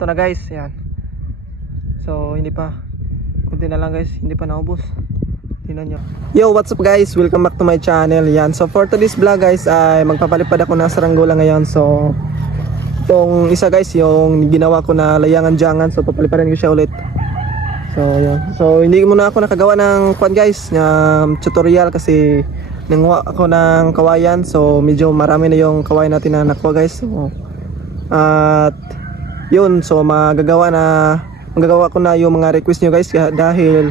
Ito na guys, yan. So hindi pa, kunti na lang guys, hindi pa naubos. Tingnan nyo. Yo, what's up guys, welcome back to my channel. Yan, so for today's vlog guys ay magpapalipad ako ng saranggola ngayon. So itong isa guys, yung ginawa ko na layangan-jangan, so papaliparin ko siya ulit. So yun, so hindi muna ako nakagawa ng kwan guys, tutorial kasi nanguha ako ng kawayan. So medyo marami na yung kawayan natin na nakuha guys. So at yun, so magagawa ko na yung mga request nyo guys dahil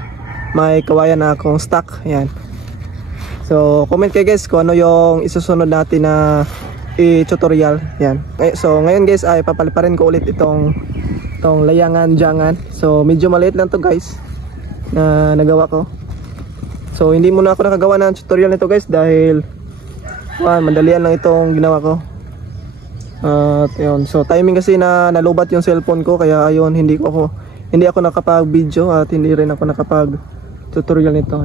may kawayan na akong stock. Yan, so comment kayo guys kung ano yung isusunod natin na i-tutorial. Yan, so ngayon guys ay papaliparin ko ulit itong layangan-jangan. So medyo maliit lang to guys na nagawa ko. So hindi muna ako nakagawa ng tutorial nito guys dahil madalian lang itong ginawa ko. At yun, so timing kasi na nalubat yung cellphone ko, kaya ayun, hindi ako nakapag video at hindi rin ako nakapag tutorial nito.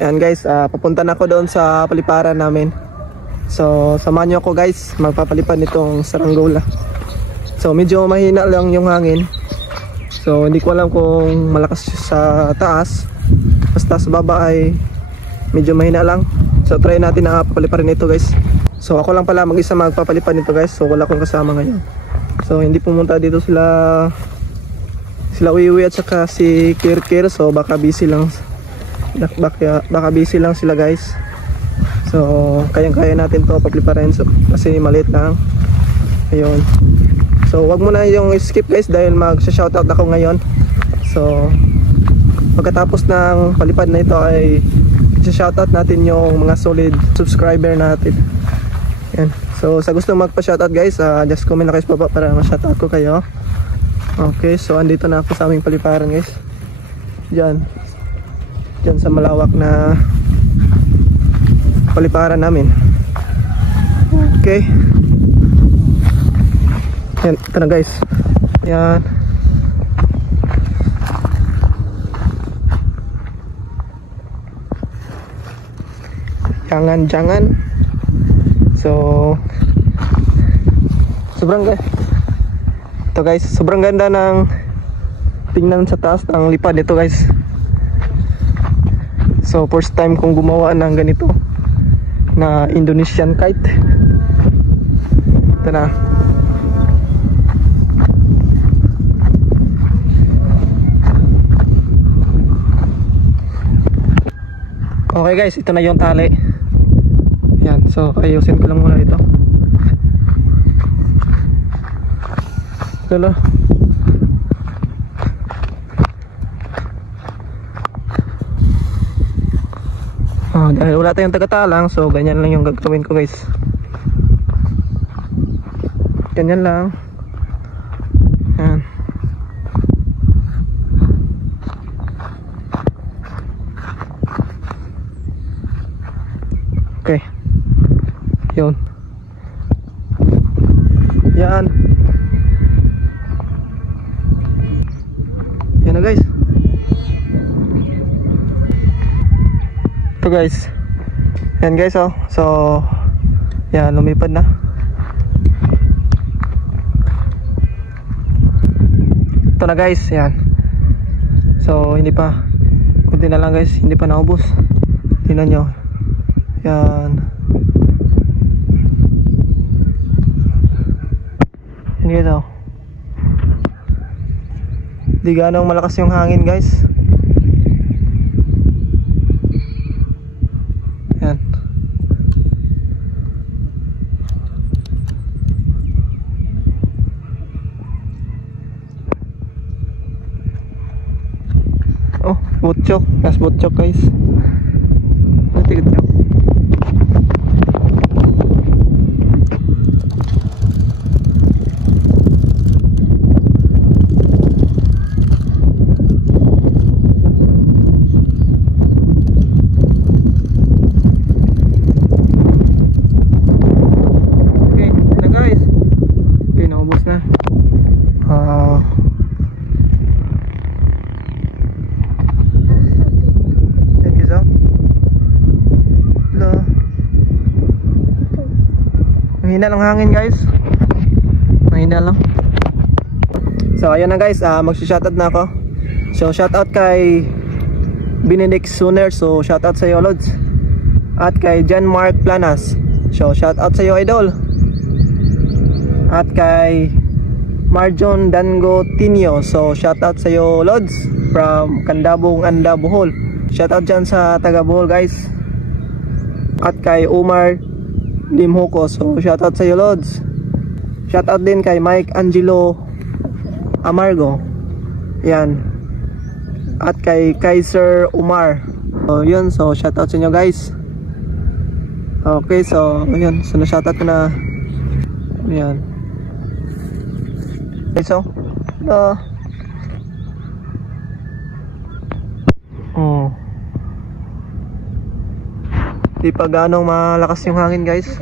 Ayan guys, papunta na ako doon sa paliparan namin. So samahan nyo ako guys, magpapalipad nitong saranggola. So medyo mahina lang yung hangin, so hindi ko alam kung malakas sa taas, basta sa baba ay medyo mahina lang. So try natin na papaliparin ito guys. So ako lang pala mag-isa magpapalipad nito guys, so wala akong kasama ngayon. So hindi pumunta dito sila Wiwi at saka si Kirkir, so baka busy lang sila guys. So kayang-kaya natin to papaliparin, so, kasi maliit lang. Ayun, so wag mo na yung skip guys dahil mag-shoutout ako ngayon. So pagkatapos ng palipad na ito ay shoutout natin yung mga solid subscriber natin. Yan. So sa gusto magpa-shoutout guys, just comment na kayo sa baba para ma-shoutout ko kayo. Okay, so andito na ako sa aming paliparan guys. Diyan sa malawak na paliparan namin. Okay. Yan, ito na guys. Yan. Jangan. So sobrang ganda ng tingnan sa taas ng lipad nito guys. So first time kong gumawa ng ganito na Indonesian kite. Ito na. Okay guys, ito na yung tali. Yan, so ayusin ko lang muna ito. Ito na. Dahil wala tayong tagatalang, so ganyan lang yung gagawin ko guys. Ganyan lang. Yan. Okay. Yun. Yan. Yan na guys. Ito guys. Yan guys oh. So yan, lumipad na. Ito na guys. Yan. So hindi pa, kunti na lang guys, hindi pa naubos. Tingnan nyo. Yan. Yan guys oh. Di ganong malakas yung hangin guys. Yan. Oh, butchok. Mas butchok guys. Tigit nyo. Hina ng hangin guys. Mahina lang. So ayan na guys, magsi-shoutout na ako. So shoutout kay Benedict Suner, so shoutout sa iyo Lods. At kay John Mark Planas, so shoutout sa iyo idol. At kay Marjon Dango Tinio, so shoutout sa iyo Lods from Candabong, Anda, Bohol. Shoutout dyan sa taga Bohol guys. At kay Umar Limhuko, so shoutout sa iyo Lods. Shoutout din kay Mike Angelo Amargo, yan. At kay Kaiser Umar, so yun, so shoutout sa inyo guys. Okay, so yun, so na-shoutout ko na. Yan. Okay, so di pa ganong malakas yung hangin guys.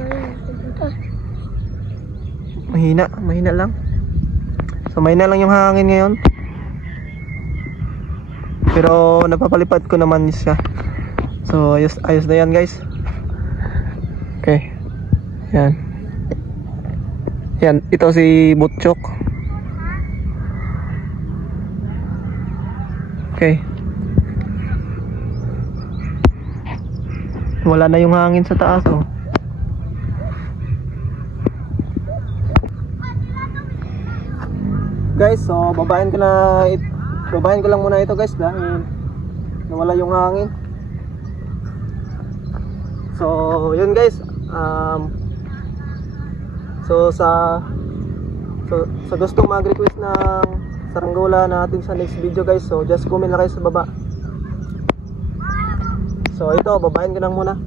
Mahina lang. So mahina lang yung hangin ngayon. Pero napapalipad ko naman siya. So ayos na yan guys. Okay. Yan. Yan, ito si Butchok. Okay. Wala na yung hangin sa taas oh. Guys, so babahin ko lang muna ito guys dahil nawala yung hangin. So yun guys, so sa gustong mag-request ng saranggola natin sa next video guys, so just comment lang kayo sa baba. So ito, babahin ko lang muna.